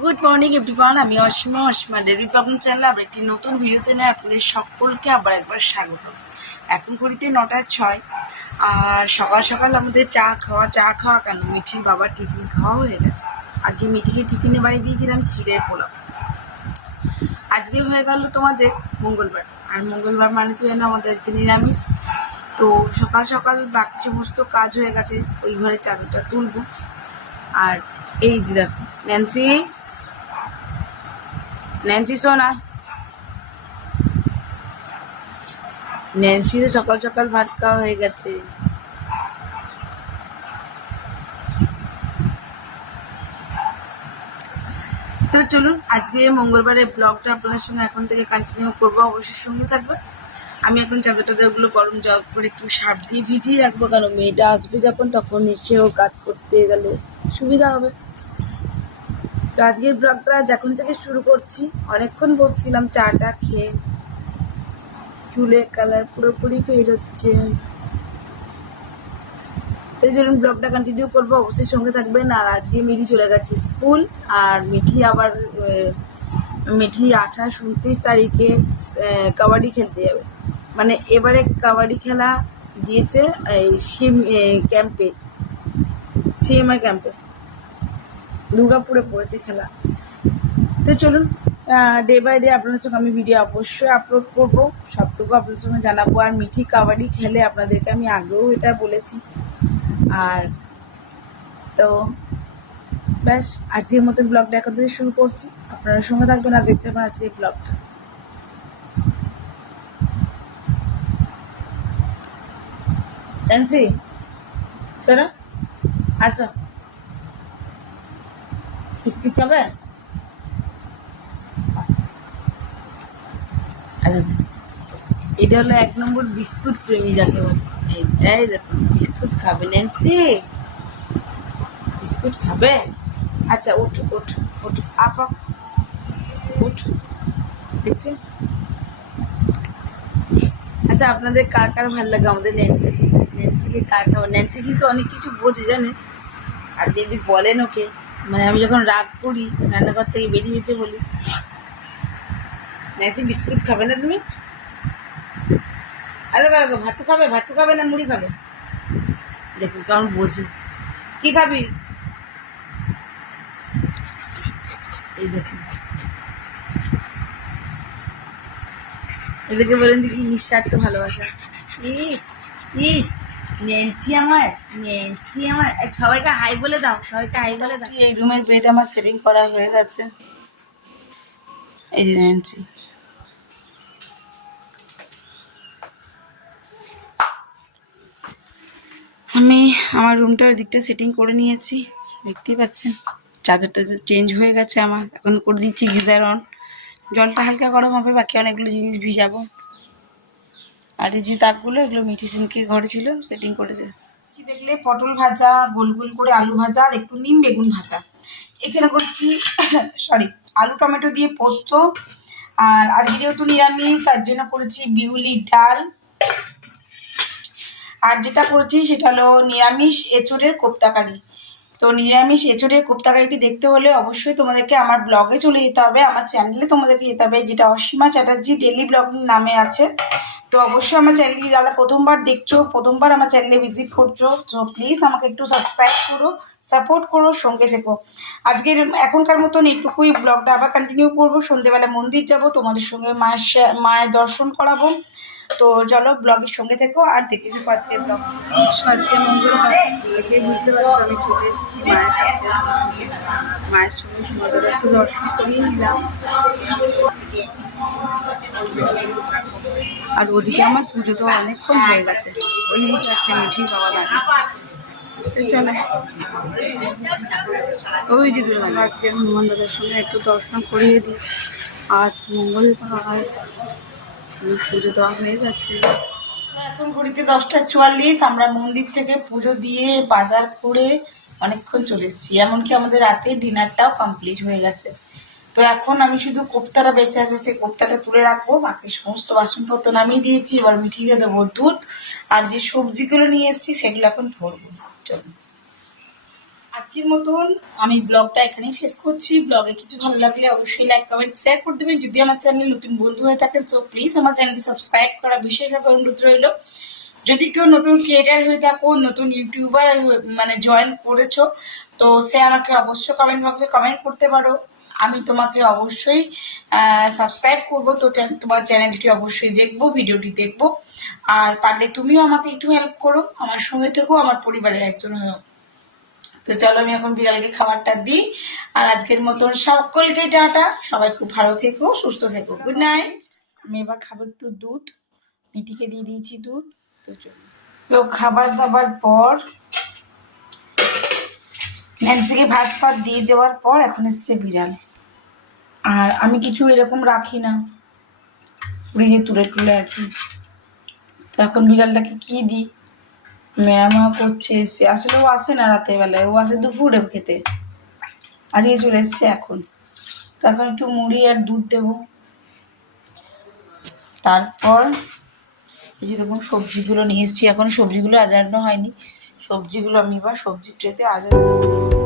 Good morning everyone, আমি Asima daily blogging চ্যানেলে আবার একটি নতুন ভিডিওতে নিয়ে আপনাদের সকলকে আবার একবার স্বাগত। এখন ঘড়িতে 9:06 আর সকাল সকাল আমাদের চা খাওয়া কেন মিঠির বাবার টিফিন খাওয়া হয়ে গেছে। আজকে মিঠিকে টিফিনে বাড়ি দিয়েছিলাম চিড়ের পোলাও। আজকে হয়ে গেল তোমাদের মঙ্গলবার, আর মঙ্গলবার মানে তো যেন আমাদের আজকে নিরামিষ। তো সকাল সকাল বাকি সমস্ত কাজ হয়ে গেছে, ওই ঘরে চাদরটা তুলবো। আর এই যে দেখো ন্যান্সি সোনা, ন্যান্সিরও সকাল সকাল ভাত খাওয়া হয়ে গেছে। তো চলুন আজকে মঙ্গলবারের ব্লগটা আপনাদের সঙ্গে এখন থেকে কন্টিনিউ করবো, অবশ্যই সঙ্গে থাকবে। আমি এখন চাদরগুলো গরম জল করে একটু সার্ফ দিয়ে ভিজিয়ে রাখবো, কারণ মেয়েটা আসবে যখন তখন নিশ্চয়ই কাজ করতে গেলে সুবিধা হবে। তো আজকের ব্লগটা যখন থেকে শুরু করছি, অনেকক্ষণ বসছিলাম চাটা খেয়ে, চুলের কালার পুরোপুরি ফেড হচ্ছে। তো চলুন ব্লগটা কন্টিনিউ করবো, অবশ্যই সঙ্গে থাকবেন। আর আজকে মিঠি চলে গেছে স্কুল, আর মিঠি 28-29 তারিখে কাবাডি খেলতে যাবে। মানে এবারে কাবাডি খেলা দিয়েছে এই সিএমআই ক্যাম্পে দুর্গাপুরে পড়েছে খেলা। তো চলুন ডে বাই ডে আপনাদের সঙ্গে আমি ভিডিও অবশ্যই আপলোড করবো, সবটুকু আপনাদের সঙ্গে জানাবো। আর মিঠি কাবাডি খেলে আপনাদেরকে আমি আগেও এটা বলেছি। আর তো ব্যাস আজকের মতো ব্লগটা এখন থেকে শুরু করছি, আপনারা সঙ্গে থাকবেন আর দেখতে পাবেন আজকের ব্লগটা। ন্যান্সি শোনো, আচ্ছা বিস্কুট খাবে? এটা হলো 1 নম্বর বিস্কুট প্রেমী যাকে বলে। এই দেখুন বিস্কুট খাবে ন্যান্সি, বিস্কুট খাবে। আচ্ছা ওঠো আপা ওঠো, দেখছেন? আচ্ছা আপনাদের কার কার ভালো লাগে আমাদের ন্যান্সিকে কার খাবার? ন্যান্সি কিন্তু অনেক কিছু বোঝে জানেন। আর যদি বলেন ওকে, মানে আমি যখন রাগ করি রান্নাঘর থেকে বেরিয়ে যেতে বলি, ন্যান্সি বিস্কুট খাবে না তুমি? আরে বাবা ভাতু খাবে না মুড়ি খাবে? দেখুন কেমন বোঝে। কি খাবি? এই দেখুন, এদেরকে বলেন দেখি নিঃস্বার্থ ভালোবাসা। ন্যান্সি আমার সবাইকে হাই বলে দাও, এই রুমের বেড আমার সেটিং করা হয়ে গেছে। এই যে ন্যান্সি, আমি আমার রুমটার দিকটা সেটিং করে নিয়েছি, দেখতেই পাচ্ছেন। চাদরটা চেঞ্জ হয়ে গেছে আমার, এখন করে দিচ্ছি গিজার অন, জলটা হালকা গরম হবে, বাকি অনেকগুলো জিনিস ভিজাবো। আর এই যে তাকগুলো এগুলো মিঠি সিনকে ঘরে ছিল, সেটিং করেছে। দেখলে পটল ভাজা, গোল গোল করে আলু ভাজা, আর একটু নিম বেগুন ভাজা। এখানে করছি আলু টমেটো দিয়ে পোস্ত। আর আজকে যেহেতু নিরামিষ তার জন্য করেছি বিউলির ডাল। আর যেটা করেছি সেটা হলো নিরামিষ এঁচোড়ের কোপ্তাকারি। তো নিরামিষ এঁচোড়ের কোপ্তাকারিটি দেখতে হলে অবশ্যই তোমাদেরকে আমার ব্লগে চলে যেতে হবে, আমার চ্যানেলে তোমাদেরকে যেতে হবে, যেটা অসীমা চ্যাটার্জি ডেইলি ব্লগিং নামে আছে। তো অবশ্যই আমার চ্যানেলটি যারা প্রথমবার দেখছো, প্রথমবার আমার চ্যানেলে ভিজিট করছো, তো প্লিজ আমাকে একটু সাবস্ক্রাইব করো, সাপোর্ট করো, সঙ্গে থেকো। আজকের এখনকার মতন এইটুকুই, ব্লগটা আবার কন্টিনিউ করবো। সন্ধ্যেবেলা মন্দির যাব, তোমাদের সঙ্গে মায়ের দর্শন করাবো। তো চলো ব্লগের সঙ্গে থেকো আর দেখে থেকো আজকের ব্লগ। আজকে মঙ্গলবার দেখে বুঝতে পারছো আমি চলে এসেছি মায়ের কাছে, মায়ের সঙ্গে তোমাদের একটু দর্শন করিয়ে নিলাম। আর ওদিকে আমার পুজো তো অনেকক্ষণ হয়ে গেছে, ওই দিকে আছে মিঠির বাবা দাঁড়িয়ে। চলে ওই দিদি আজকে হনুমান দাদার সঙ্গে একটু দর্শন করিয়ে দিই। আজ মঙ্গলবার, পুজো দেওয়া হয়ে গেছে। এখন ঘড়িতে 10:44, আমরা মন্দির থেকে পুজো দিয়ে বাজার করে অনেকক্ষণ চলে এসেছি, এমনকি আমাদের রাতে ডিনারটাও কমপ্লিট হয়ে গেছে। তো এখন আমি শুধু কোপ্তাটা বেঁচে আছে, সেই কোপ্তাটা তুলে রাখবো, বাকি সমস্ত বাসনপত্র নামিয়ে দিয়েছি। এবার মিঠিয়ে দেবো দুধ, আর যে সবজিগুলো নিয়ে এসেছি সেগুলো এখন ধরবো। চলুন আজকের মতন আমি ব্লগটা এখানেই শেষ করছি। ব্লগে কিছু ভালো লাগলে অবশ্যই লাইক কমেন্ট শেয়ার করে দেবেন। যদি আমার চ্যানেল নতুন বন্ধু হয়ে থাকেন সো প্লিজ আমার চ্যানেলটি সাবস্ক্রাইব করা বিশেষভাবে অনুরোধ রইল। যদি কেউ নতুন ক্রিয়েটার হয়ে থাকো, নতুন ইউটিউবার মানে জয়েন করেছো, তো সে আমাকে অবশ্যই কমেন্ট বক্সে কমেন্ট করতে পারো। আমি তোমাকে অবশ্যই সাবস্ক্রাইব করবো। তো তোমার চ্যানেলটি অবশ্যই দেখবো, ভিডিওটি দেখবো। আর পারলে তুমিও আমাকে একটু হেল্প করো, আমার সঙ্গে থেকো, আমার পরিবারের একজন হয়েও। তো চলো আমি এখন বিড়ালকে খাবারটা দিই। আর আজকের মতন সকলকে টাটা। সবাই খুব ভালো থেকো, সুস্থ থেকো। Good night. আমি এবার খাবো একটু দুধ। মিটিকে দিয়ে দিয়েছি দুধ। তো চলো, তো খাবার দাবার পর ন্যান্সিকে ভাত ফাত দিয়ে দেওয়ার পর এখন এসছে বিড়াল। আর আমি কিছু এরকম রাখি না ফ্রিজে তুলে তুলে আর কি। তো এখন বিড়ালটাকে কি দিই, ম্যামা করছে এসে। আসলে ও আসে না রাতের বেলায়, ও আসে দুপুরে খেতে। আজকে চলে এসছে এখন। তো এখন একটু মুড়ি আর দুধ দেবো। তারপর এই যে দেখুন সবজিগুলো নিয়ে এসেছি, এখন সবজিগুলো আজানো হয়নি। সবজিগুলো আমি এবার সবজি ট্রেতে আজানো দেবো।